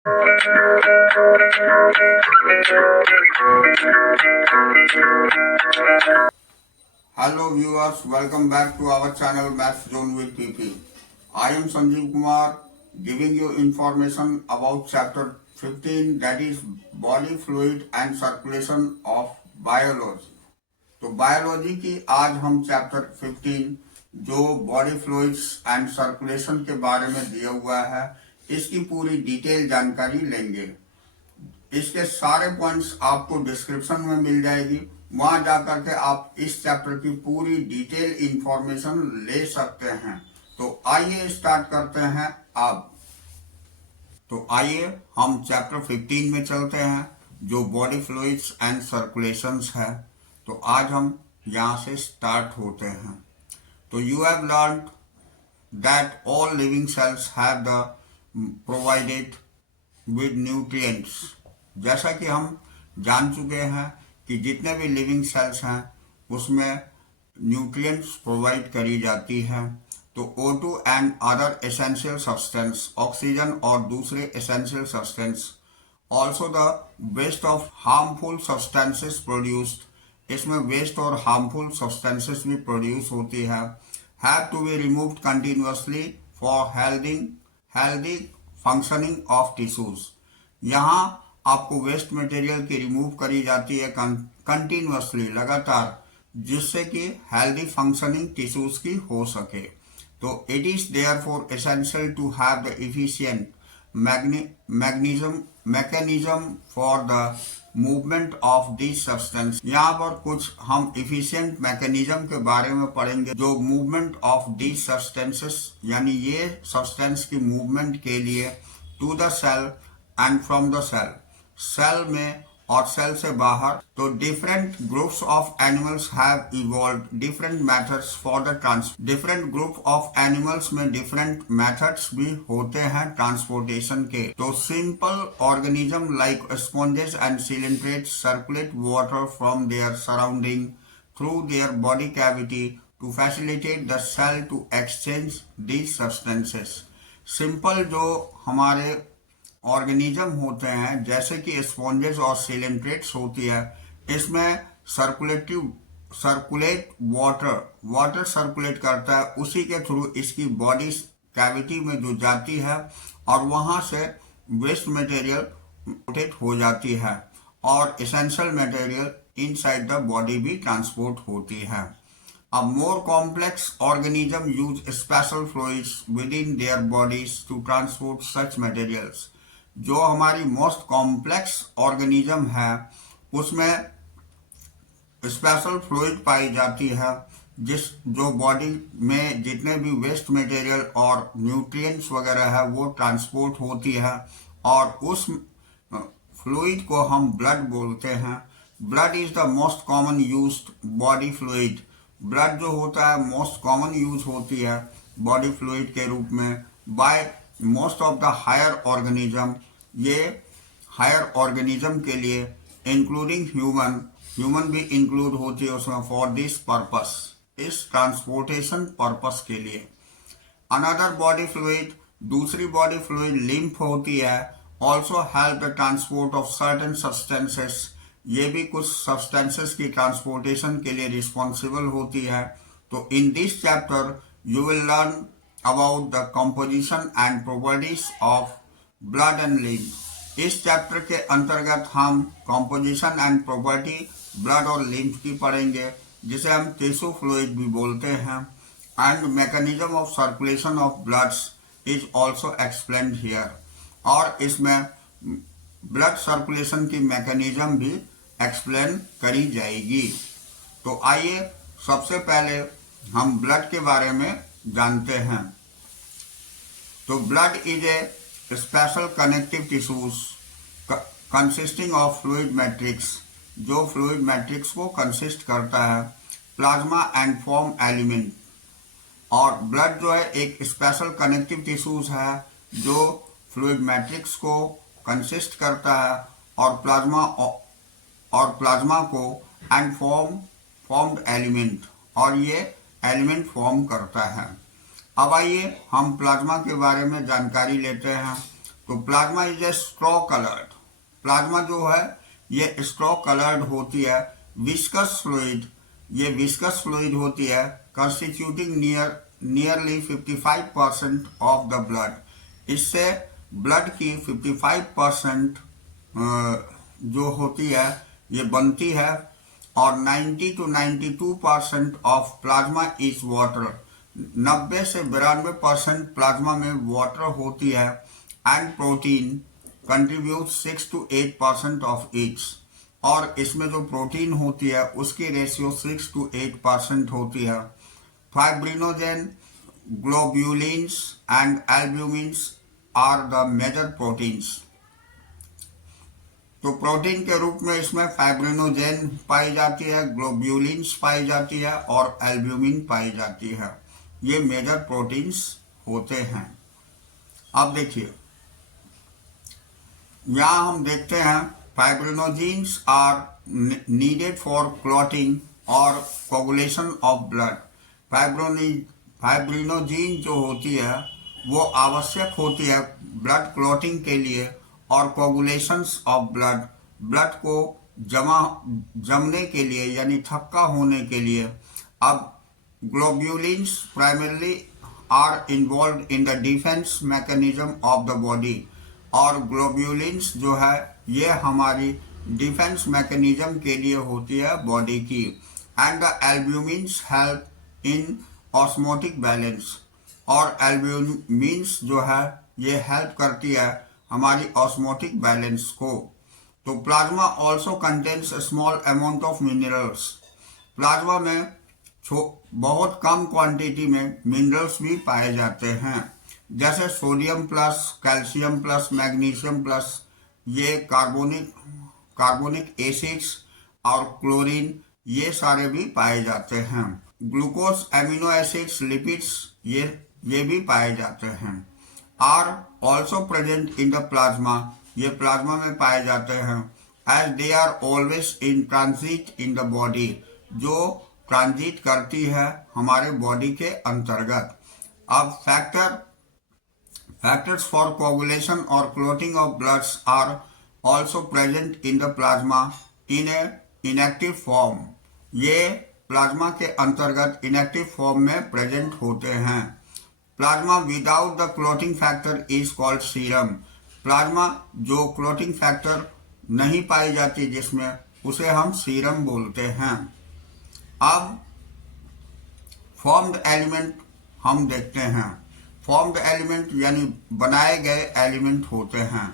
Hello viewers, welcome back to our channel Maths Zone with PP. I am Sanjeev Kumar giving you information about chapter 15, that is body fluid and circulation of biology. तो biology की आज हम chapter 15 जो body fluids and circulation के बारे में दिया हुआ है इसकी पूरी डिटेल जानकारी लेंगे। इसके सारे पॉइंट्स आपको डिस्क्रिप्शन में मिल जाएगी, वहां जाकर के आप इस चैप्टर की पूरी डिटेल इंफॉर्मेशन ले सकते हैं। तो आइए स्टार्ट करते हैं अब। तो आइए हम चैप्टर 15 में चलते हैं जो बॉडी फ्लूइड्स एंड सर्कुलेशंस है। तो आज हम यहां से स्टार्ट होते हैं। तो you have learned that all living cells have the provided with nutrients. जैसा कि हम जान चुके हैं कि जितने भी लिविंग सेल्स हैं उसमें न्यूट्रिएंट्स प्रोवाइड करी जाती है। तो O2 and other essential substance, oxygen और दूसरे essential substances, also the waste of harmful substances produced, इसमें वेस्ट और हार्मफुल सब्सटेंसेस भी प्रोड्यूस होती है, have to be removed continuously for healthy functioning of tissues. यहाँ आपको वेस्ट मटेरियल की रिमूव करी जाती है कंटिन्यूअसली, लगातार, जिससे कि हेल्दी फंक्शनिंग टिश्यूज की हो सके। तो it is therefore essential to have the efficient mechanism for the movement of this substance. यहाँ पर कुछ हम इफिशिएंट मैकेनिज्म के बारे में पढ़ेंगे जो मूवमेंट ऑफ दिस सब्सटेंसेस, यानी ये सब्सटेंस की मूवमेंट के लिए to the cell and from the cell, cell में और सेल से बाहर। तो different groups of animals have evolved different methods for the different group of animals में डिफरेंट मेथड्स भी होते हैं ट्रांसपोर्टेशन के। तो simple organism like sponges and coelenterates circulate water from their surrounding through their body cavity to facilitate the cell to exchange these substances. Simple जो हमारे organism होते हैं जैसे कि स्पॉन्जेस और सिलेंट्रेट्स होती है, इसमें सर्कुलेट वाटर सर्कुलेट करता है, उसी के थ्रू इसकी बॉडी कैविटी में जो जाती है और वहां से वेस्ट मटेरियल रोटेट हो जाती है और essential material inside the body भी ट्रांसपोर्ट होती है। A more complex organism use special fluids within their bodies to transport such materials. जो हमारी मोस्ट कॉम्प्लेक्स ऑर्गेनिज्म है उसमें स्पेशल फ्लूइड पाई जाती है जो बॉडी में जितने भी वेस्ट मटेरियल और न्यूट्रिएंट्स वगैरह है वो ट्रांसपोर्ट होती है, और उस फ्लूइड को हम ब्लड बोलते हैं। Blood is the most common used body fluid. Blood जो होता है मोस्ट कॉमन यूज होती है बॉडी फ्लूइड के रूप में by most of the higher organism. ये हायर ऑर्गेनिज्म के लिए इंक्लूडिंग ह्यूमन भी इंक्लूड होती है उसमें, फॉर दिस पर्पस, इस ट्रांसपोर्टेशन पर्पस के लिए। अनदर बॉडी फ्लूइड, दूसरी बॉडी फ्लूइड लिम्फ होती है, also help the transport of certain substances. ये भी कुछ सब्सटेंसेस की ट्रांसपोर्टेशन के लिए रिस्पॉन्सिबल होती है। तो in this chapter you will learn about the composition and properties of blood and lymph। इस चैप्टर के अंतर्गत हम composition and property blood और lymph की पढ़ेंगे, जिसे हम टिश्यू फ्लूइड भी बोलते हैं। and mechanism of circulation of bloods is also explained here। और इसमें ब्लड सर्कुलेशन की मैकेनिज्म भी एक्सप्लेन करी जाएगी। तो आइए सबसे पहले हम ब्लड के बारे में जानते हैं। तो blood is a special connective tissues consisting of fluid matrix, जो फ्लूइड मैट्रिक्स को कंसिस्ट करता है, प्लाज्मा एंड फॉर्म एलिमेंट। और ब्लड जो है एक स्पेशल कनेक्टिव टिश्यूज है जो फ्लूइड मैट्रिक्स को कंसिस्ट करता है और प्लाज्मा को एंड फॉर्म्ड एलिमेंट, और ये एलिमेंट फॉर्म करता है। अब आइए हम प्लाज्मा के बारे में जानकारी लेते हैं। तो plasma is a straw coloured, plasma जो है ये स्ट्रॉ कलर्ड होती है। विस्कस फ्लूइड, ये विस्कस फ्लूइड होती है, constituting nearly 55% of the blood. इससे ब्लड की 55% जो होती है ये बनती है, और 90 to 92% of plasma is water, 90 से 92% प्लाज्मा में वाटर होती है। And protein contribute 6 to 8% of each, और इसमें जो प्रोटीन होती है उसकी रेशियो 6 to 8% होती है। Fibrinogen, globulins and albumins are the major proteins. तो प्रोटीन के रूप में इसमें फाइब्रिनोजेन पाई जाती है, ग्लोब्यूलिन्स पाई जाती है और एल्ब्यूमिन पाई जाती है। ये मेजर प्रोटीन्स होते हैं। अब देखिए यहाँ हम देखते हैं फाइब्रिनोजेन्स आर नीडेड फॉर क्लॉटिंग और कोगुलेशन ऑफ ब्लड। फाइब्रिनोजेन जो होती है वो आवश्यक होती है ब्लड क्लॉटिंग के लिए और कोगुलेशंस ऑफ ब्लड, ब्लड को जमने के लिए यानी थक्का होने के लिए। अब globulins primarily are involve in the defence mechanism of the body, और ग्लोब्यूलिन्स जो है ये हमारी डिफेंस मैकेनिज्म के लिए होती है बॉडी की। And the albumins help in osmotic balance, और एल्ब्यूमिन्स जो है ये हेल्प करती है हमारी ऑस्मोटिक बैलेंस को। तो plasma also contains small amount of minerals, plasma में बहुत कम क्वांटिटी में मिनरल्स भी पाए जाते हैं, जैसे sodium plus, calcium plus, magnesium plus, ये कार्बोनिक एसिड्स और क्लोरीन, ये सारे भी पाए जाते हैं। ग्लूकोज, एमिनो एसिड्स, लिपिड्स, ये भी पाए जाते हैं। Are also present in the plasma, ये प्लाज्मा में पाए जाते हैं। As they are always in transit in the body, जो ट्रांजिट करती है हमारे बॉडी के अंतर्गत। अब फैक्टर्स फॉर कोगुलेशन और clotting of bloods are also present in the plasma in a inactive form, ये प्लाज्मा के अंतर्गत इनएक्टिव फॉर्म में प्रेजेंट होते हैं। Plasma without the clotting factor is called serum, plasma जो क्लॉटिंग फैक्टर नहीं पाई जाती जिसमें, उसे हम सीरम बोलते हैं। अब फॉर्म्ड एलिमेंट हम देखते हैं। फॉर्म्ड एलिमेंट यानी बनाए गए एलिमेंट होते हैं,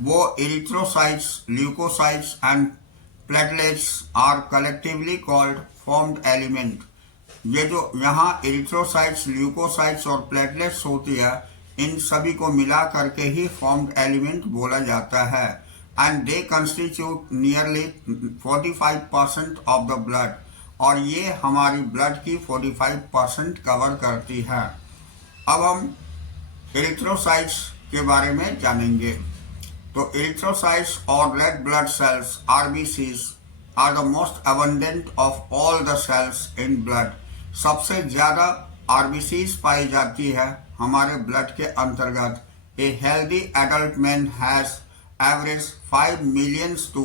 वो erythrocytes, leucocytes and platelets are collectively called formed element. ये जो यहाँ इरिथ्रोसाइट्स, ल्यूकोसाइट्स और प्लेटलेट्स होती है, इन सभी को मिला करके ही फॉर्म्ड एलिमेंट बोला जाता है। And they constitute nearly 45% of the blood, और ये हमारी ब्लड की 45% कवर करती है। अब हम इरिथ्रोसाइट्स के बारे में जानेंगे। तो इरिथ्रोसाइट्स और red blood cells RBCs are the most abundant of all the cells in blood, सबसे ज्यादा आरबीसीज पाई जाती है हमारे ब्लड के अंतर्गत। A healthy adult man has average 5 million to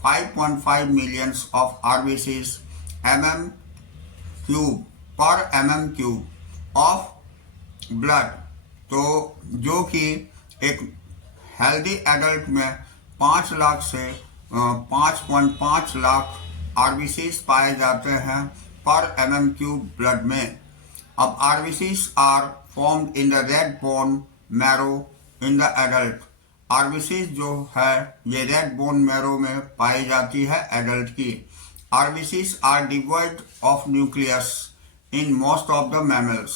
5.5 million of RBCs per mm³ of blood. तो जो कि एक हेल्दी एडल्ट में 5 लाख से 5.5 लाख आरबीसीज पाए जाते हैं पर mm³ ब्लड में। अब RBCs are formed in the red bone marrow in the adult, RBCs जो है ये रेड बोन मैरो में पाई जाती है एडल्ट की। RBCs are devoid of nucleus in most of the mammals,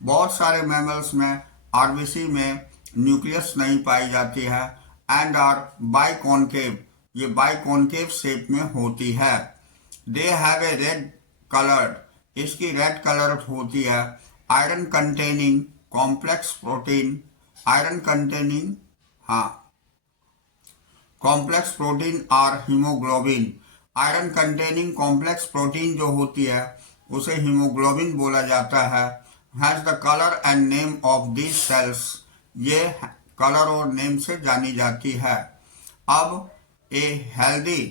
बहुत सारे मैमल्स में आरबीसी में न्यूक्लियस नहीं पाई जाती है। एंड आर बाइकॉन्केव, ये बाइकॉन्केव शेप में होती है। They have a red coloured, इसकी रेड कलर होती है। Iron containing complex protein, iron containing complex protein are haemoglobin, iron containing complex protein जो होती है उसे हीमोग्लोबिन बोला जाता है। Has the colour and name of these cells, ये कलर और नेम से जानी जाती है। अब a healthy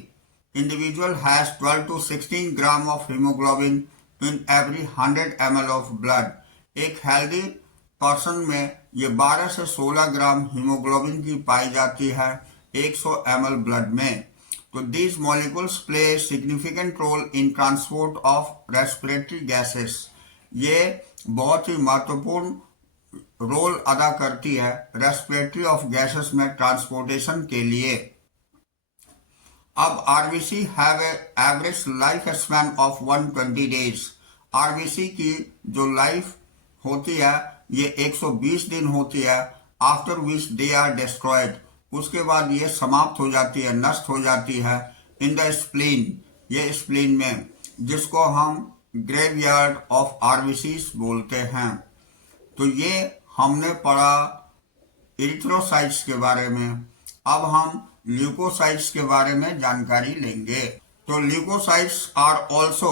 individual has 12 to 16 gram of haemoglobin in every 100 ml of blood. एक हेल्दी पर्सन में ये 12 से 16 ग्राम हीमोग्लोबिन की पाई जाती है 100 ml ब्लड में। तो these molecules play a significant role in transport of respiratory gases। ये बहुत ही महत्वपूर्ण रोल अदा करती है रेस्पिरेटरी ऑफ गैसेस में ट्रांसपोर्टेशन के लिए। अब RBC have average life span of 120 days. RBC की जो लाइफ होती है ये 120 दिन होती है, after which they are destroyed. उसके बाद ये समाप्त हो जाती है, नष्ट हो जाती है इन द स्प्लीन, ये स्प्लीन में, जिसको हम ग्रेवयार्ड ऑफ आरबीसीज बोलते हैं। तो ये हमने पढ़ा इरिथ्रोसाइट्स के बारे में। अब हम ल्यूकोसाइट्स के बारे में जानकारी लेंगे। तो leucocytes are also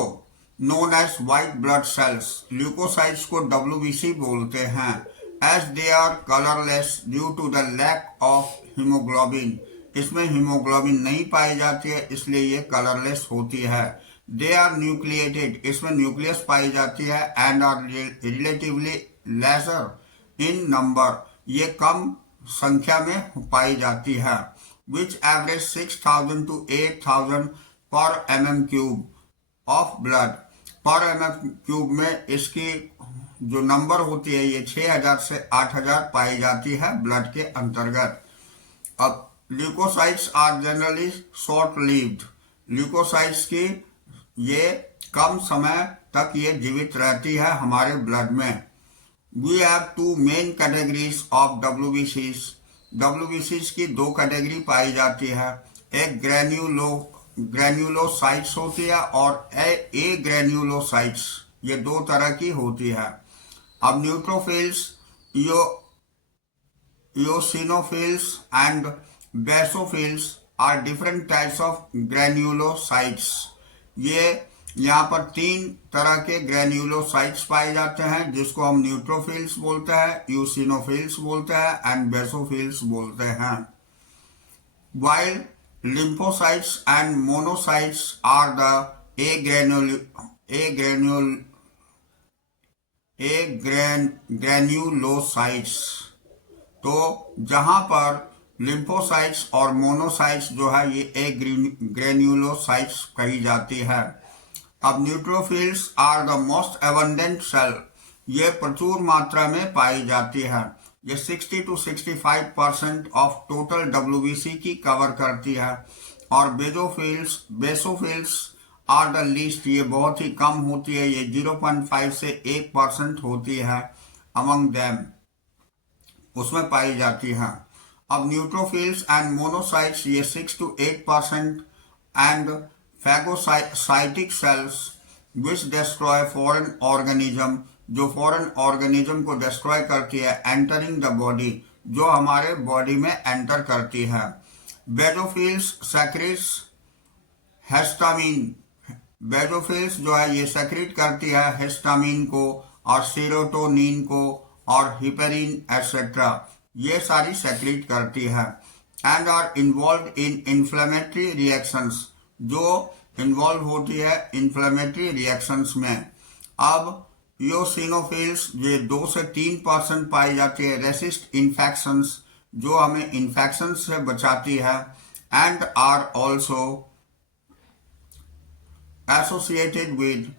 known as white blood cells. Leucocytes को WBC बोलते हैं, as they are colourless due to the lack of haemoglobin. इसमें हीमोग्लोबिन नहीं पाई जाती है, इसलिए ये कलरलेस होती है। दे आर न्यूक्लिएटेड, इसमें न्यूक्लियस पाई जाती है, and are relatively lesser in number, ये कम संख्या में पाई जाती है। विच एवरेज 6000 to 8000 पर mm³ ऑफ ब्लड। पर mm³ में इसकी जो नंबर होती है ये 6000 से 8000 पाई जाती है ब्लड के अंतर्गत। अब leucocytes are generally short lived. Leucocytes की ये कम समय तक ये जीवित रहती है हमारे ब्लड में। We have two main categories of WBCs। WBCs की दो कैटेगरी पाई जाती है, एक ग्रेन्युलोसाइट्स होती है और ए ग्रेन्युलोसाइट्स, ये दो तरह की होती है। अब neutrophils, eosinophils and basophils are different types of granulocytes. ये यहाँ पर 3 तरह के ग्रेन्युलोसाइट्स पाए जाते हैं, जिसको हम न्यूट्रोफिल्स बोलते हैं, यूसिनोफिल्स बोलते हैं एंड बेसोफिल्स बोलते हैं। While lymphocytes and monocytes are the granulocytes. तो जहां पर लिम्फोसाइट्स और मोनोसाइट्स जो है ये ग्रेन्युलोसाइट्स कही जाती है। अब neutrophils are the most abundant cell, ये प्रचुर मात्रा में पाई जाती है। ये 60 to 65% ऑफ टोटल WBC की कवर करती है। और बेसोफिल्स आर द लीस्ट, ये बहुत ही कम होती है, ये 0.5 से 1% होती है अमंग देम, उसमें पाई जाती है। अब न्यूट्रोफिल्स एंड मोनोसाइट्स ये 6 to 8% and phagocytic cells which destroy foreign organism, जो फॉरेन ऑर्गेनिज्म को डिस्ट्रॉय करती है, एंटरिंग द बॉडी, जो हमारे बॉडी में एंटर करती है। Basophils secrets histamine. बेजोफिल्स जो है ये सेक्रेट करती है हिस्टामिन को और सेरोटोनिन को और हिपेरिन एटसेट्रा, ये सारी सेक्रेट करती है। And are involve in inflammatory reactions, जो इन्वॉल्व होती है इन्फ्लेमेटरी रिएक्शंस में। अब इओसिनोफिल्स ये 2 से 3% पाई जाती है, रेसिस्ट इन्फेक्शंस, जो हमें इन्फेक्शन से बचाती है। And are also associated with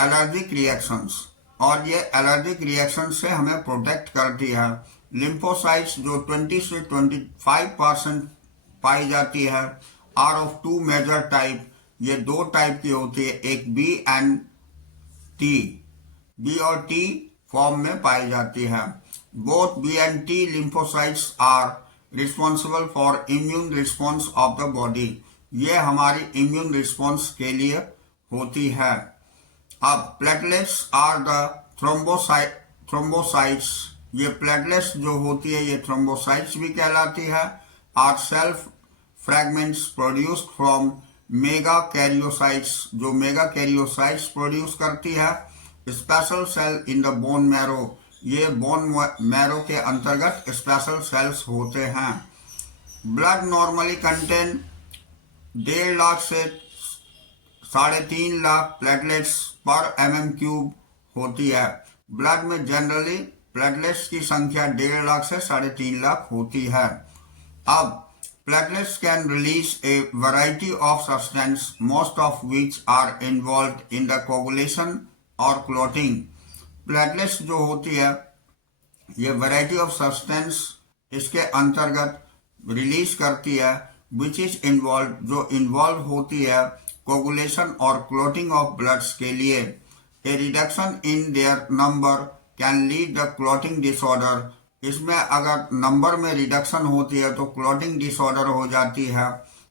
allergic reactions, और ये एलर्जिक रिएक्शन से हमें प्रोटेक्ट करती है। लिम्फोसाइट्स जो 20 से 25% पाई जाती है, आर ऑफ 2 मेजर टाइप, ये 2 टाइप की होती है, एक B एंड T, B और T फॉर्म में पाई जाती है। Both B and T lymphocytes are responsible for immune response of the body, ये हमारी इम्यून रिस्पॉन्स के लिए होती है। अब प्लेटलेट्स आर द थ्रोम्बोसाइट्स, ये प्लेटलेट्स जो होती है ये थ्रोम्बोसाइट्स भी कहलाती है। Are self fragments produced from megakaryocytes, जो मेगा कैरियोसाइट्स प्रोड्यूस करती है। Special cell in the bone marrow, ये बोन मैरो के अंतर्गत स्पेशल सेल्स होते हैं। ब्लड नॉर्मली कंटेन 1.5 लाख से 3.5 लाख प्लेटलेट्स पर mm³ होती है। ब्लड में जनरली प्लेटलेट्स की संख्या 1.5 लाख से 3.5 लाख होती है। अब platelets can release a variety of substance, most of which are involved in the coagulation or clotting. Platelets जो होती है ये वैरायटी ऑफ सब्सटेंस इसके अंतर्गत रिलीज करती है, विच इज इन्वॉल्व जो इन्वॉल्व होती है कोगुलेशन और क्लॉटिंग ऑफ ब्लड्स के लिए। A reduction in their number can lead the clotting disorder. इसमें अगर नंबर में रिडक्शन होती है तो क्लॉटिंग डिसऑर्डर हो जाती है,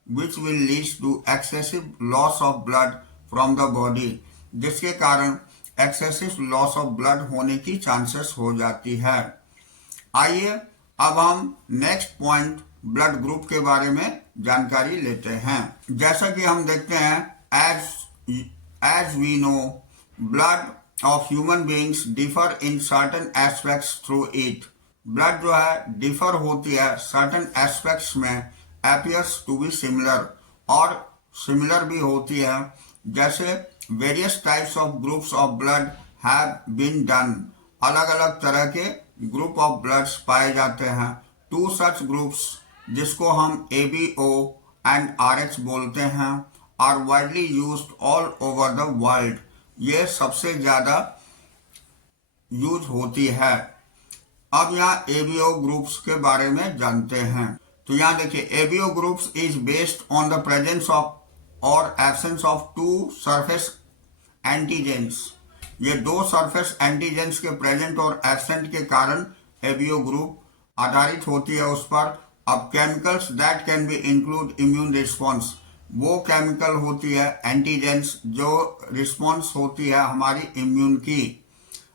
which will lead to excessive loss of blood from the body, जिसके कारण एक्सेसिव लॉस ऑफ ब्लड होने की चांसेस हो जाती है। आइए अब हम नेक्स्ट पॉइंट ब्लड ग्रुप के बारे में जानकारी लेते हैं। जैसा कि हम देखते हैं as we know blood of human beings differ in certain aspects through it. Blood जो है डिफर होती है सर्टेन एस्पेक्ट्स में, अपीयर्स टू बी सिमिलर और सिमिलर भी होती है। जैसे various types of groups of blood have been done, अलग अलग तरह के ग्रुप ऑफ ब्लड्स पाए जाते हैं। 2 सच ग्रुप्स जिसको हम ABO एंड RH बोलते हैं are widely used all over the world. ये सबसे ज्यादा यूज होती है। अब यहाँ ABO ग्रुप्स के बारे में जानते हैं। तो यहाँ देखिए ABO groups is based on the presence of और एब्सेंस ऑफ 2 सरफेस एंटीजेंस। ये 2 सरफेस एंटीजेंस के प्रेजेंट और एब्सेंट के कारण ABO ग्रुप आधारित होती है उस पर। अब chemicals that can be include immune response, वो केमिकल होती है एंटीजेंस जो रिस्पॉन्स होती है हमारी इम्यून की।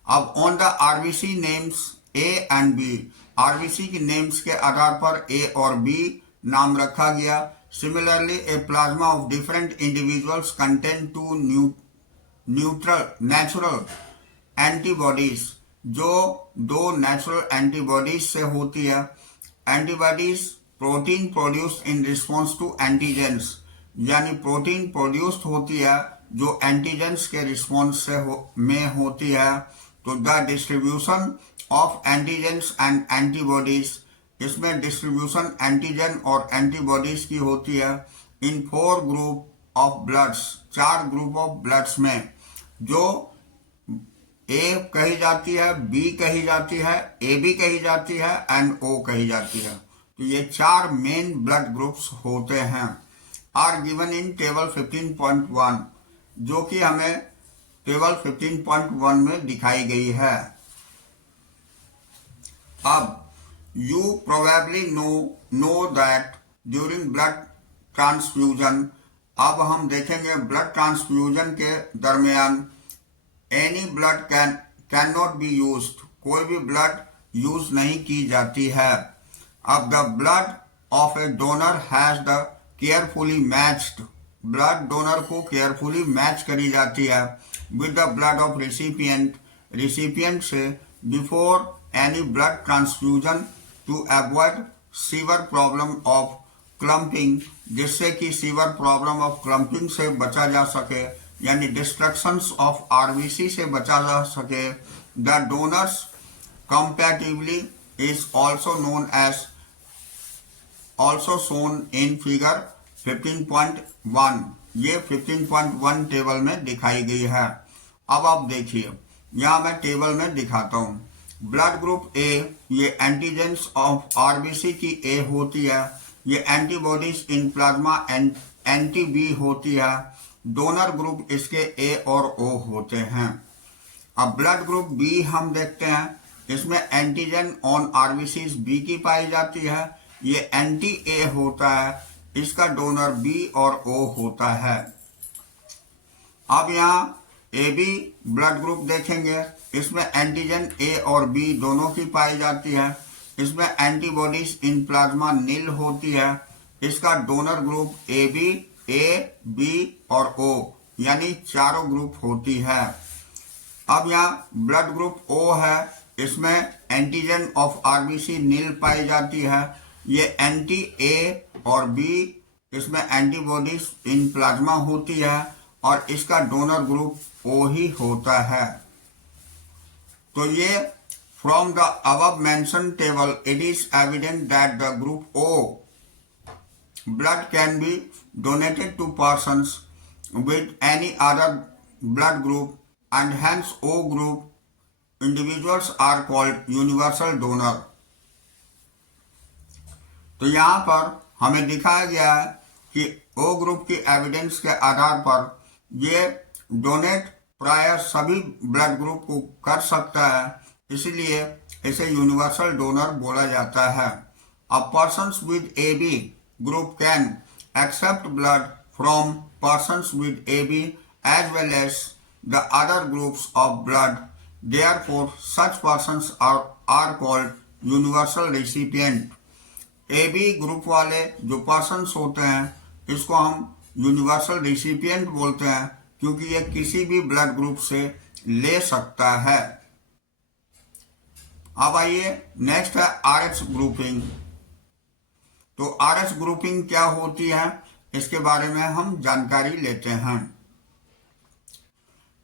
अब on the RBC names A and B, RBC की नेम्स के आधार पर A और B नाम रखा गया। Similarly a plasma of different individuals contain 2 natural antibodies, जो 2 नेचुरल एंटीबॉडीज से होती है। Antibodies protein produced in response to antigens, यानी प्रोटीन प्रोड्यूस्ड होती है जो एंटीजेंस के रिस्पॉन्स से में होती है। तो the distribution of antigens and antibodies, इसमें डिस्ट्रीब्यूशन एंटीजन और एंटीबॉडीज की होती है इन 4 group of bloods, 4 group of bloods में, जो A कही जाती है, B कही जाती है, AB कही जाती है एंड O कही जाती है। तो ये 4 मेन ब्लड ग्रुप्स होते हैं। आर गिवन इन टेबल 15.1, जो कि हमें टेबल 15.1 में दिखाई गई है। अब you probably know that during blood transfusion, अब हम देखेंगे ब्लड ट्रांसफ्यूजन के दरमियान any blood can not be used, कोई भी ब्लड यूज नहीं की जाती है। अब the blood of a donor has the carefully matched, blood donor को केयरफुली मैच करी जाती है with the blood of recipient, recipient से before any blood transfusion to avoid severe problem of clumping, जिससे कि सीवर प्रॉब्लम ऑफ क्लम्पिंग से बचा जा सके, यानी डिस्ट्रक्शंस ऑफ RBC से बचा जा सके। The donors compatibly is also known as, also shown in figure 15.1, ये 15.1 टेबल में दिखाई गई है। अब आप देखिए यहाँ मैं टेबल में दिखाता हूँ। ब्लड ग्रुप A, ये एंटीजेंस ऑफ RBC की A होती है, ये antibodies in plasma anti B होती है। डोनर ग्रुप इसके A और O होते हैं। अब ब्लड ग्रुप B हम देखते हैं, इसमें एंटीजन ऑन RBC B की पाई जाती है, ये एंटी A होता है, इसका डोनर B और O होता है। अब यहाँ AB ब्लड ग्रुप देखेंगे, इसमें एंटीजन A और B दोनों की पाई जाती है, इसमें एंटीबॉडीज इन प्लाज्मा नील होती है, इसका donor group AB, A, B और O, यानी चारों ग्रुप होती है। अब यहाँ ब्लड ग्रुप O है, इसमें एंटीजन ऑफ आरबीसी नील पाई जाती है। ये एंटी ए और बी, इसमें एंटीबॉडीज इन प्लाज्मा होती है और इसका डोनर ग्रुप ओ ही होता है। तो ये from the above mention table it is evident that the group O blood can be donated to persons with any other blood group and hence O group individuals are called universal donor। तो यहाँ पर हमें दिखाया गया है कि O group की evidence के आधार पर ये डोनेट प्राय सभी ब्लड ग्रुप को कर सकता है, इसलिए इसे यूनिवर्सल डोनर बोला जाता है। A persons with AB group can accept blood from persons with AB as well as the other groups of blood. Therefore, such persons are called universal recipient। AB group वाले जो persons होते हैं इसको हम universal recipient बोलते हैं, क्योंकि ये किसी भी ब्लड ग्रुप से ले सकता है। अब आइए नेक्स्ट है RH ग्रुपिंग। तो RH ग्रुपिंग क्या होती है इसके बारे में हम जानकारी लेते हैं।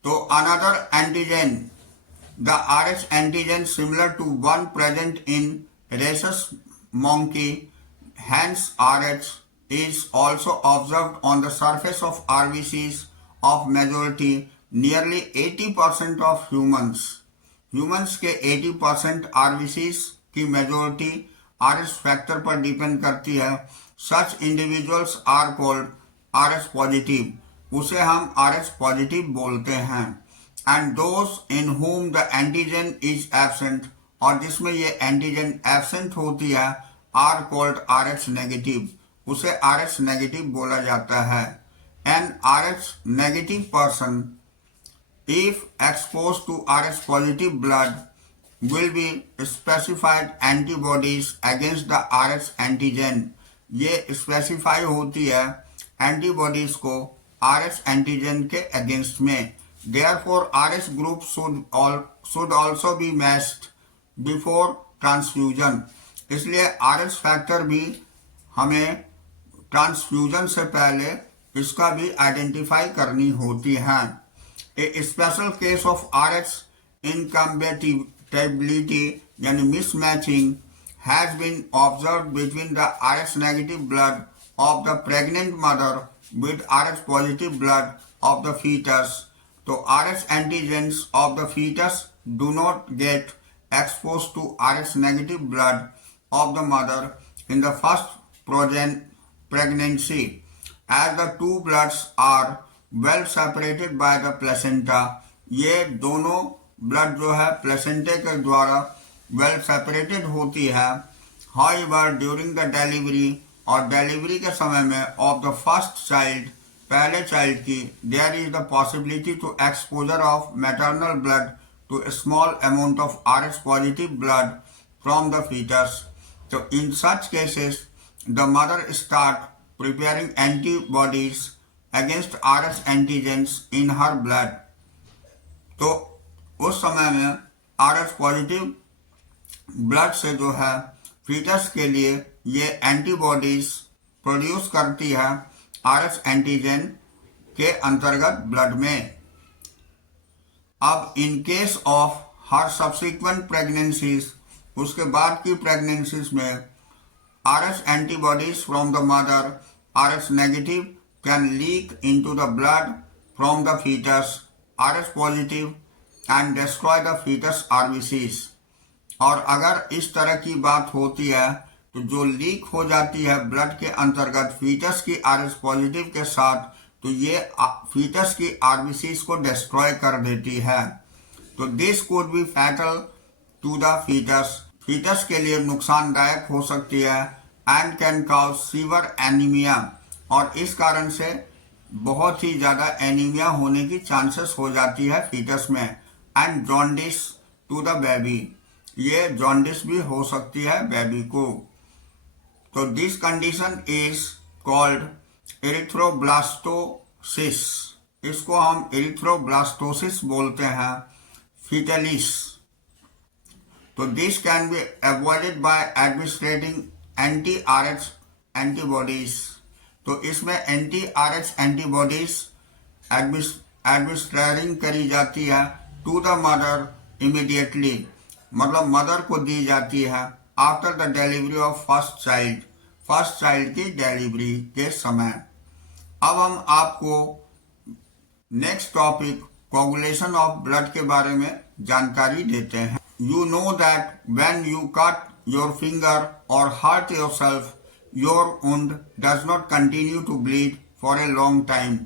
तो another antigen, the RH antigen similar to one present in rhesus monkey, hence RH is also observed on the surface of RBCs of majority nearly 80% of humans के 80% RBCs की मेजोरिटी RH फैक्टर पर depend करती है। Such individuals are called RH positive, उसे हम RH positive बोलते हैं। And those in whom the antigen is absent, और जिसमें ये एंटीजन एब्सेंट होती है आर कॉल्ड RH नेगेटिव, उसे RH नेगेटिव बोला जाता है। An RH negative person if expose to RH positive blood will be specified antibodies against the RH antigen। ये स्पेसिफाई होती है एंटीबॉडीज को RH एंटीजन के अगेंस्ट में। Therefore RH group should also be matched before transfusion। इसलिए RH factor भी हमें transfusion से पहले इसका भी आइडेंटिफाई करनी होती है। A special case of RH incompatibility यानी mismatching has been observed between the RH negative blood of the pregnant mother with RH positive blood of the fetus। तो RH antigens of the fetus do not get exposed to RH negative blood of the mother in the first pregnancy as the two bloods are well separated by the placenta। ये दोनों blood जो है प्लेसेंटे के द्वारा well separated होती है। However during the delivery, और delivery के समय में ऑफ द फर्स्ट चाइल्ड, पहले चाइल्ड की, there is the possibility to exposure of maternal blood to small amount of RH positive blood from the foetus. तो in such cases the mother start preparing antibodies against RH antigens in her blood. तो उस समय में RH positive blood से जो है foetus के लिए ये एंटीबॉडीज प्रोड्यूस करती है RH एंटीजन के अंतर्गत ब्लड में। अब in case of her subsequent pregnancies, उसके बाद की प्रेगनेंसीज में RH antibodies from the mother RH negative can leak into the blood from the foetus RH positive and destroy the foetus RBCs। और अगर इस तरह की बात होती है तो जो लीक हो जाती है ब्लड के अंतर्गत फीटस की RH पॉजिटिव के साथ, तो ये फीटस की RBCs को डिस्ट्रॉय कर देती है। तो this could be fatal to the foetus, foetus के लिए नुकसानदायक हो सकती है। And can cause severe anaemia, और इस कारण से बहुत ही ज्यादा एनीमिया होने की चांसेस हो जाती है फीटस में। And jaundice to the baby, ये जॉन्डिस भी हो सकती है बेबी को। तो this condition is called erythroblastosis, इसको हम एरिथ्रोब्लास्टोसिस बोलते हैं, फीटलिस। तो this can be avoided by administrating anti RH antibodies. तो इसमें एंटी RH एंटीबॉडीज एडमिनिस्ट्रिंग करी जाती है टू द मदर इमीडिएटली, मतलब मदर को दी जाती है after the delivery of first child की डिलीवरी के समय। अब हम आपको next topic coagulation of blood के बारे में जानकारी देते हैं। You know that when you cut your finger और hurt yourself, your wound does not continue to bleed for a long time.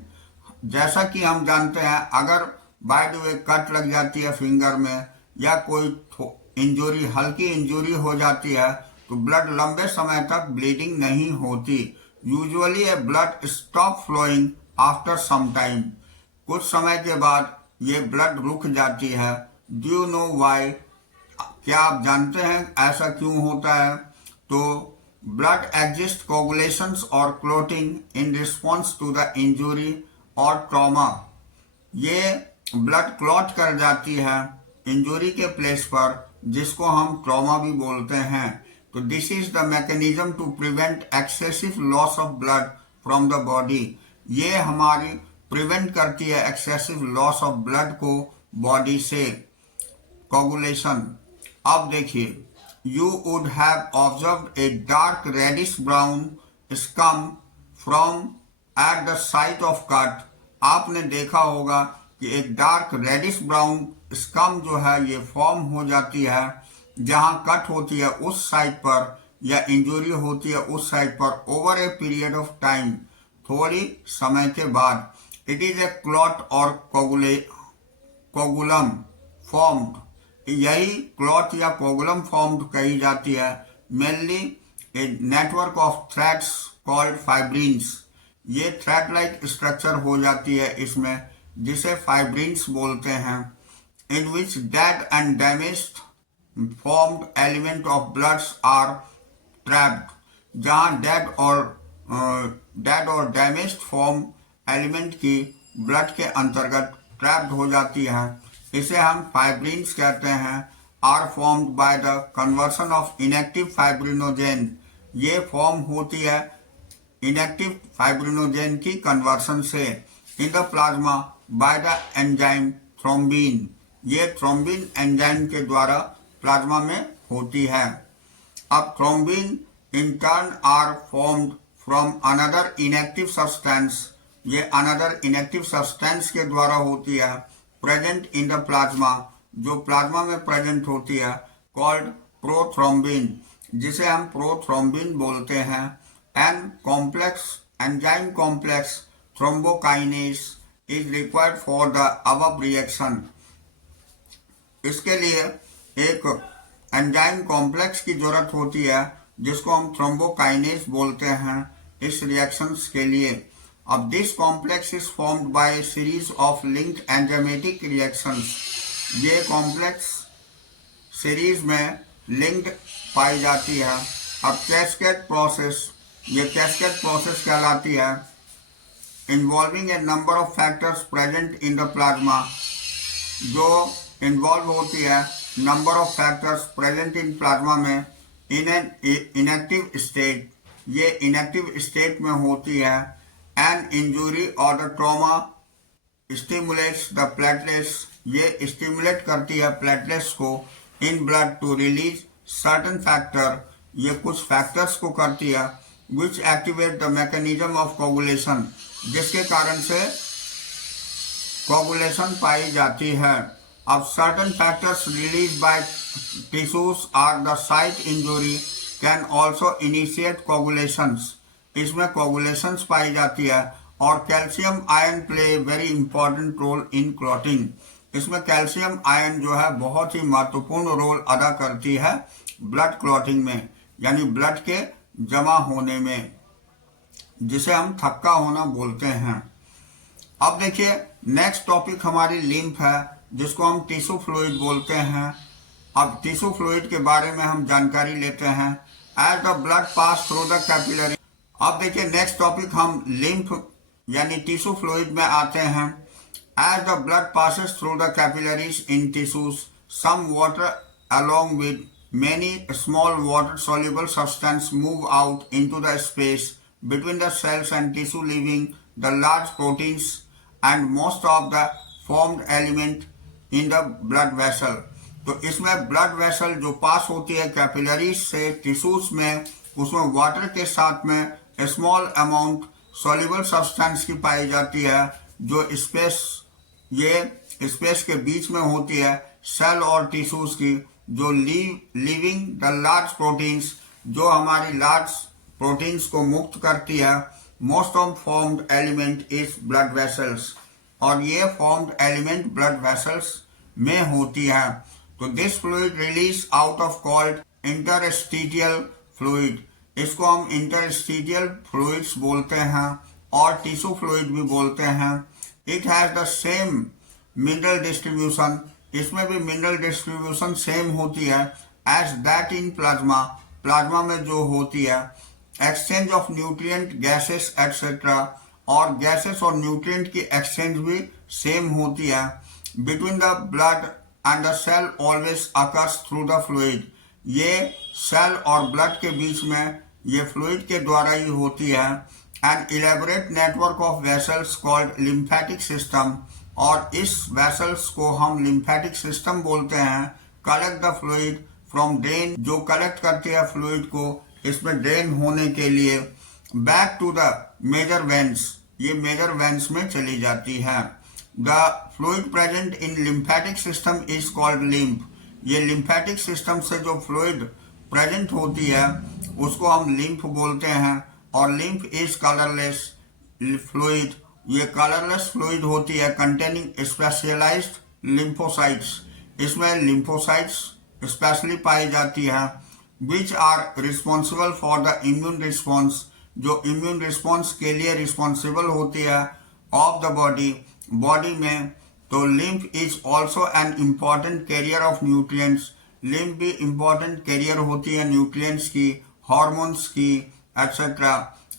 जैसा कि हम जानते हैं, अगर बाय द वे कट लग जाती है फिंगर में या कोई इंजरी, हल्की इंजरी हो जाती है, तो ब्लड लंबे समय तक ब्लीडिंग नहीं होती। Usually a blood stop flowing after some time. कुछ समय के बाद ये ब्लड रुक जाती है। Do you know why? क्या आप जानते हैं ऐसा क्यों होता है? तो ब्लड एग्जिस्ट कोगुलेशंस और clotting in response to the injury और ट्रॉमा। ये ब्लड क्लॉट कर जाती है इंजुरी के प्लेस पर, जिसको हम ट्रॉमा भी बोलते हैं। तो this is the mechanism to prevent excessive loss of blood from the body. ये हमारी प्रिवेंट करती है एक्सेसिव लॉस ऑफ ब्लड को बॉडी से, कोगुलेशन। अब देखिए, you would have observed a dark reddish brown scum from at the site of cut. आपने देखा होगा कि एक डार्क रेडिश ब्राउन स्कम जो है ये फॉर्म हो जाती है जहां कट होती है उस साइड पर, या इंजुरी होती है उस साइड पर, over a period of time, थोड़ी समय के बाद। इट इज ए क्लॉट और कोगुलम फॉर्म्ड। यही क्लॉट या कोगुलम फॉर्म्ड कही जाती है। Mainly a network of threads called fibrins. ये थ्रेड लाइक स्ट्रक्चर हो जाती है इसमें, जिसे फाइब्रिन्स बोलते हैं। In which dead and damaged formed element of bloods are trapped. जहां डेड और डैमेज्ड फॉर्म एलिमेंट की ब्लड के अंतर्गत ट्रैप्ड हो जाती है, इसे हम फाइब्रिन्स कहते हैं। Are formed by the conversion of inactive fibrinogen. ये फॉर्म होती है इनएक्टिव फाइब्रिनोजेन की कन्वर्सन से in the plasma by the enzyme thrombin. ये थ्रोम्बिन एंजाइम के द्वारा प्लाज्मा में होती है। अब thrombin in turn are formed from another inactive substance. ये अनदर इनएक्टिव सब्सटेंस के द्वारा होती है, प्रेजेंट इन द प्लाज्मा, जो प्लाज्मा में प्रेजेंट होती है, कॉल्ड प्रोथ्रोम्बिन, जिसे हम प्रोथ्रोम्बिन बोलते हैं। An complex enzyme complex thrombokinase is required for the above reaction. इसके लिए एक एंजाइम कॉम्प्लेक्स की जरूरत होती है, जिसको हम थ्रोम्बोकाइनेस बोलते हैं इस रिएक्शंस के लिए। अब this complex is formed by A series of linked enzymatic reactions. ये कॉम्प्लेक्स सीरीज में लिंक्ड पाई जाती है। अब कैस्केड प्रोसेस, ये कैस्केड प्रोसेस कहलाती है, involving A number of factors present in the plasma, जो इन्वॉल्व होती है number of factors present in plasma में इन एन इनएक्टिव स्टेट। ये इनएक्टिव स्टेट में होती है। एन इंजुरी और the trauma stimulates the platelets. ये स्टिमुलेट करती है प्लेटलेट्स को in blood to release certain factor. ये कुछ फैक्टर्स को करती है which activate the mechanism of coagulation, जिसके कारण से कोगुलेशन पाई जाती है। अब certain factors release by tissues are the site injury can also initiate coagulations. इसमें कोगुलेशंस पाई जाती है। और calcium ion play very important role in clotting. इसमें कैल्शियम आयन जो है बहुत ही महत्वपूर्ण रोल अदा करती है ब्लड क्लॉटिंग में, यानी ब्लड के जमा होने में, जिसे हम थक्का होना बोलते हैं। अब देखिए, नेक्स्ट टॉपिक हमारी लिम्फ है, जिसको हम टिश्यू फ्लूइड बोलते हैं। अब टिश्यू फ्लूइड के बारे में हम जानकारी लेते हैं। As the blood pass through the capillary. अब देखिए, नेक्स्ट टॉपिक हम लिम्फ यानी टिश्यू फ्लूइड में आते हैं। As the blood passes through the capillaries in tissues, some water along with many small water-soluble substances move out into the space between the cells and tissue, leaving the large proteins and most of the formed element in the blood vessel. तो इसमें blood vessel जो पास होती है capillaries से tissues में, उसमें water के साथ में स्मॉल अमाउंट सॉल्युबल सब्सटेंस की पाई जाती है जो स्पेस के बीच में होती है सेल और टिश्यूज की, जो लीविंग द लार्ज प्रोटीन्स, जो हमारी लार्ज प्रोटीन्स को मुक्त करती है. Most of formed element is blood vessels, और ये फॉर्म्ड एलिमेंट ब्लड वेसल्स में होती है. तो this fluid release out of called interstitial fluid, इसको हम इंटरस्टिशियल फ्लूइड्स बोलते हैं और टिश्यू फ्लूइड भी बोलते हैं. It has the same mineral distribution, इसमें भी मिनरल डिस्ट्रीब्यूशन सेम होती है as that in plasma, plasma में जो होती है. Exchange of nutrient, gases etcetera, और गैसेस और न्यूट्रिएंट की एक्सचेंज भी सेम होती है. Between the blood and the cell always occurs through the fluid, ये सेल और ब्लड के बीच में ये फ्लूइड के द्वारा ही होती है. An elaborate network of vessels called lymphatic system, और इस वेसल्स को हम लिम्फेटिक सिस्टम बोलते हैं. Collect the fluid from drain, जो कलेक्ट करती है फ्लूइड को इसमें ड्रेन होने के लिए. Back to the major veins, ये मेजर वेन्स में चली जाती है. The fluid present in lymphatic system is called lymph, ये लिम्फेटिक सिस्टम से जो फ्लूइड प्रेजेंट होती है उसको हम लिम्फ बोलते हैं. और लिम्फ इज कलरलेस फ्लूइड, ये कलरलेस फ्लूइड होती है कंटेनिंग स्पेशलाइज्ड लिम्फोसाइट्स, इसमें लिम्फोसाइट्स स्पेशली पाई जाती है. Which are responsible for the immune response, जो इम्यून रिस्पॉन्स के लिए रिस्पॉन्सिबल होती है ऑफ द बॉडी में. तो lymph is also an important carrier of nutrients, lymph भी इम्पॉर्टेंट कैरियर होती है न्यूट्रिएंट्स की, हार्मोन्स की etcetera.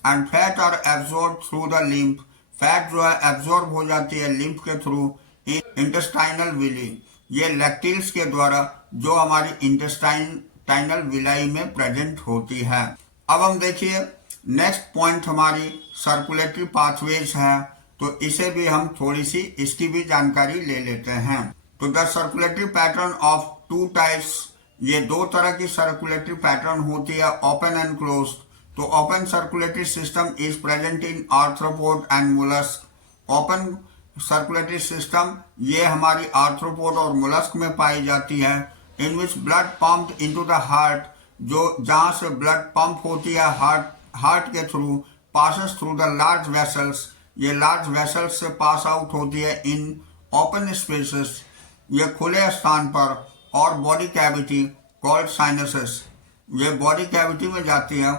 And fat are absorb through the lymph, fat जो है एब्जॉर्ब हो जाती है लिम्फ के थ्रू इंटेस्टाइनल विली, ये लैक्टिल्स के द्वारा जो हमारी इंटेस्टाइनल विलाई में प्रेजेंट होती है. अब हम देखिए नेक्स्ट पॉइंट हमारी सर्कुलेटरी पाथवेज है, तो इसे भी हम थोड़ी सी इसकी भी जानकारी ले लेते हैं. तो the circulatory pattern of two types, ये दो तरह की सर्कुलेटरी पैटर्न होती है, ओपन एंड क्लोज. तो open circulatory system is present in arthropod and mollusc. Open circulatory system ये हमारी आर्थ्रोपोड और मोलस्क में पाई जाती है. In which blood pumped into the heart, जो जहां से ब्लड पंप होती है हार्ट के through, passes through the large vessels, ये लार्ज वेसल्स से पास आउट होती है इन ओपन स्पेसेस, ये खुले स्थान पर. और बॉडी कैविटी कॉल्ड साइनसेस, ये बॉडी कैविटी में जाती है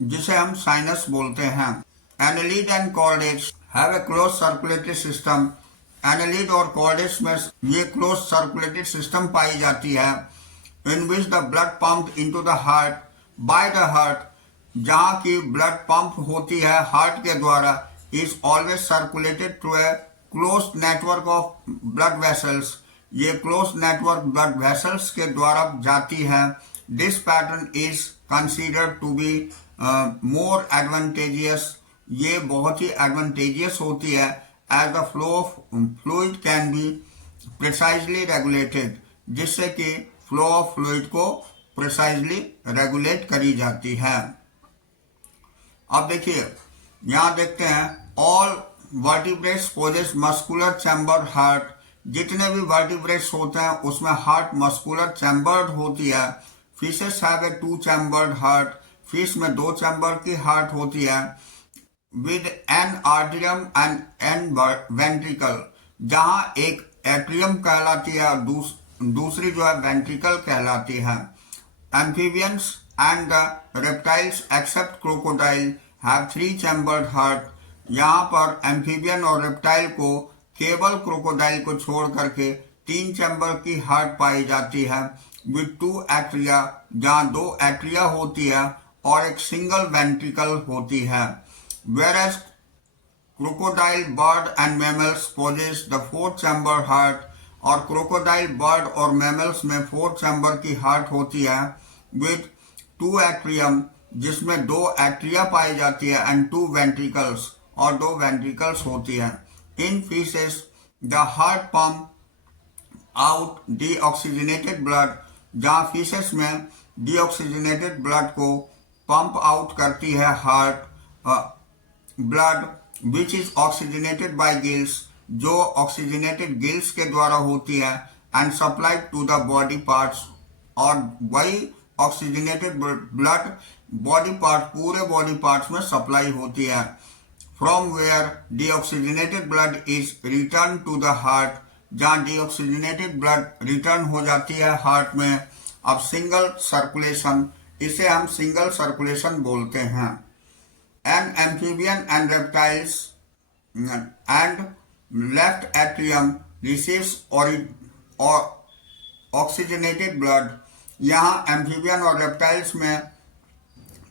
जिसे हम साइनस बोलते हैं. Annelid and chordates have a close circulatory system, annelid और कॉर्डेट्स में ये क्लोज सर्कुलेटरी सिस्टम पाई जाती है. In which the blood pumped into the heart by the heart, जहां की ब्लड पंप होती है हार्ट के द्वारा, is always circulated through a close network of blood vessels, ये क्लोज नेटवर्क ब्लड वेसल्स के द्वारा जाती है. This pattern is considered to be more advantageous, ये बहुत ही एडवांटेजियस होती है. As the flow of fluid can be precisely regulated, जिससे कि फ्लो ऑफ फ्लूइड को प्रिसाइजली रेगुलेट करी जाती है. अब देखिए यहां देखते हैं all vertebrates possess muscular chamber heart, जितने भी वर्टिब्रेट्स होते हैं उसमें हार्ट मस्कुलर चैम्बर्ड होती है. Fishes have a two chambered heart, fish में दो चैम्बर की हार्ट होती है. विद एन आर्टियम एंड एन वेंट्रिकल, जहां एक एट्रियम कहलाती है और दूसरी जो है वेंट्रिकल कहलाती है. Amphibians and the reptiles except crocodile have three chambered heart, यहाँ पर एम्फीबियन और रेप्टाइल को केवल क्रोकोडाइल को छोड़ करके तीन चैम्बर की हार्ट पाई जाती है. विद टू एट्रिया, जहाँ दो एट्रिया होती है और एक सिंगल वेंट्रिकल होती है. Where crocodile, bird and mammals possess the four chamber heart, और क्रोकोडाइल, बर्ड और मैमल्स में 4 चैम्बर की हार्ट होती है विद 2 एट्रियम, जिसमें 2 एट्रिया पाई जाती है एंड 2 वेंट्रिकल्स, और 2 वेंट्रिकल्स होती है। In fishes the heart pump out deoxygenated blood, जहाँ फीसेस में डीऑक्सीजनेटेड ब्लड को पंप आउट करती है heart blood which is oxygenated by gills, जो ऑक्सीजनेटेड गिल्स के द्वारा होती है, and supplied to the body parts, और वही ऑक्सीजनेटेड ब्लड बॉडी पार्ट पूरे बॉडी पार्ट्स में सप्लाई होती है। From where deoxygenated blood is return to the heart, जहाँ डीऑक्सीजनेटेड ब्लड रिटर्न हो जाती है हार्ट में। अब सिंगल सर्कुलेशन, इसे हम सिंगल सर्कुलेशन बोलते हैं। An amphibian and reptiles and left atrium receives oxygenated blood, यहाँ एम्फीबियन और रेप्टाइल्स में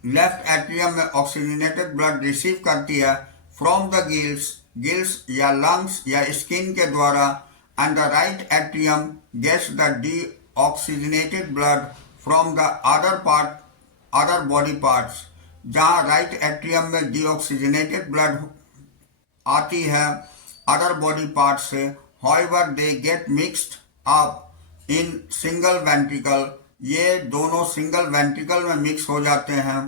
लेफ्ट एट्रियम में ऑक्सीजनेटेड ब्लड रिसीव करती है फ्रॉम द गिल्स या लंग्स या स्किन के द्वारा, and the right atrium gets the deoxygenated blood from the other body parts, जहाँ राइट एट्रियम में डीऑक्सीजनेटेड ब्लड आती है अदर बॉडी पार्ट से। However they get mixed up in single ventricle, ये दोनों सिंगल वेंट्रिकल में मिक्स हो जाते हैं।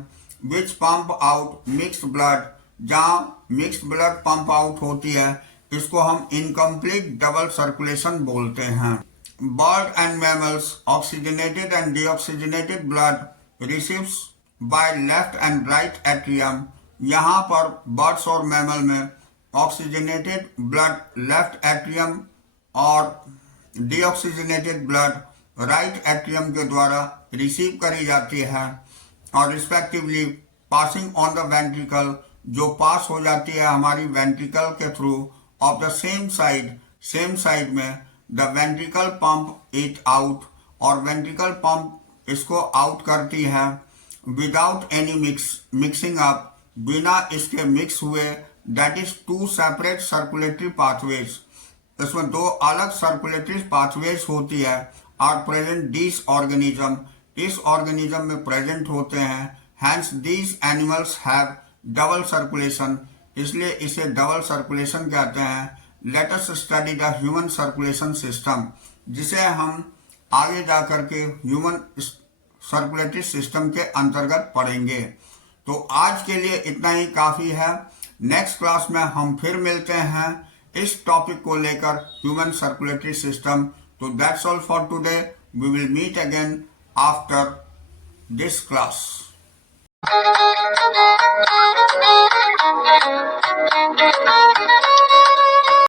विच पंप आउट मिक्स्ड ब्लड, जहाँ मिक्स्ड ब्लड पंप आउट होती है, इसको हम इनकम्प्लीट डबल सर्कुलेशन बोलते हैं। Bird and mammals oxygenated and deoxygenated blood receives by left and right atrium, यहाँ पर बर्ड्स और मैमल में ऑक्सीजनेटेड ब्लड लेफ्ट एट्रियम और डीऑक्सीजनेटेड ब्लड राइट एट्रियम के द्वारा रिसीव करी जाती है, और respectively passing on the ventricle, जो पास हो जाती है हमारी वेंट्रिकल के through of the same side में the ventricle pump it out, और वेंट्रिकल पंप इसको आउट करती है विदाउट एनी मिक्सिंग अप, बिना इसके मिक्स हुए। That is 2 separate circulatory pathways, इसमें 2 अलग सर्कुलेटरी पाथवेज होती है। आर प्रेजेंट दिस ऑर्गेनिज्म, इस ऑर्गेनिज्म में प्रेजेंट होते हैं। Hence these animals have double circulation, इसलिए इसे डबल सर्कुलेशन कहते हैं। Let us study the human circulation system, जिसे हम आगे जाकर के ह्यूमन सर्कुलेटरी सिस्टम के अंतर्गत पढ़ेंगे। तो आज के लिए इतना ही काफी है। नेक्स्ट क्लास में हम फिर मिलते हैं इस टॉपिक को लेकर, ह्यूमन सर्कुलेटरी सिस्टम। तो that's all for today, we will meet again after this class.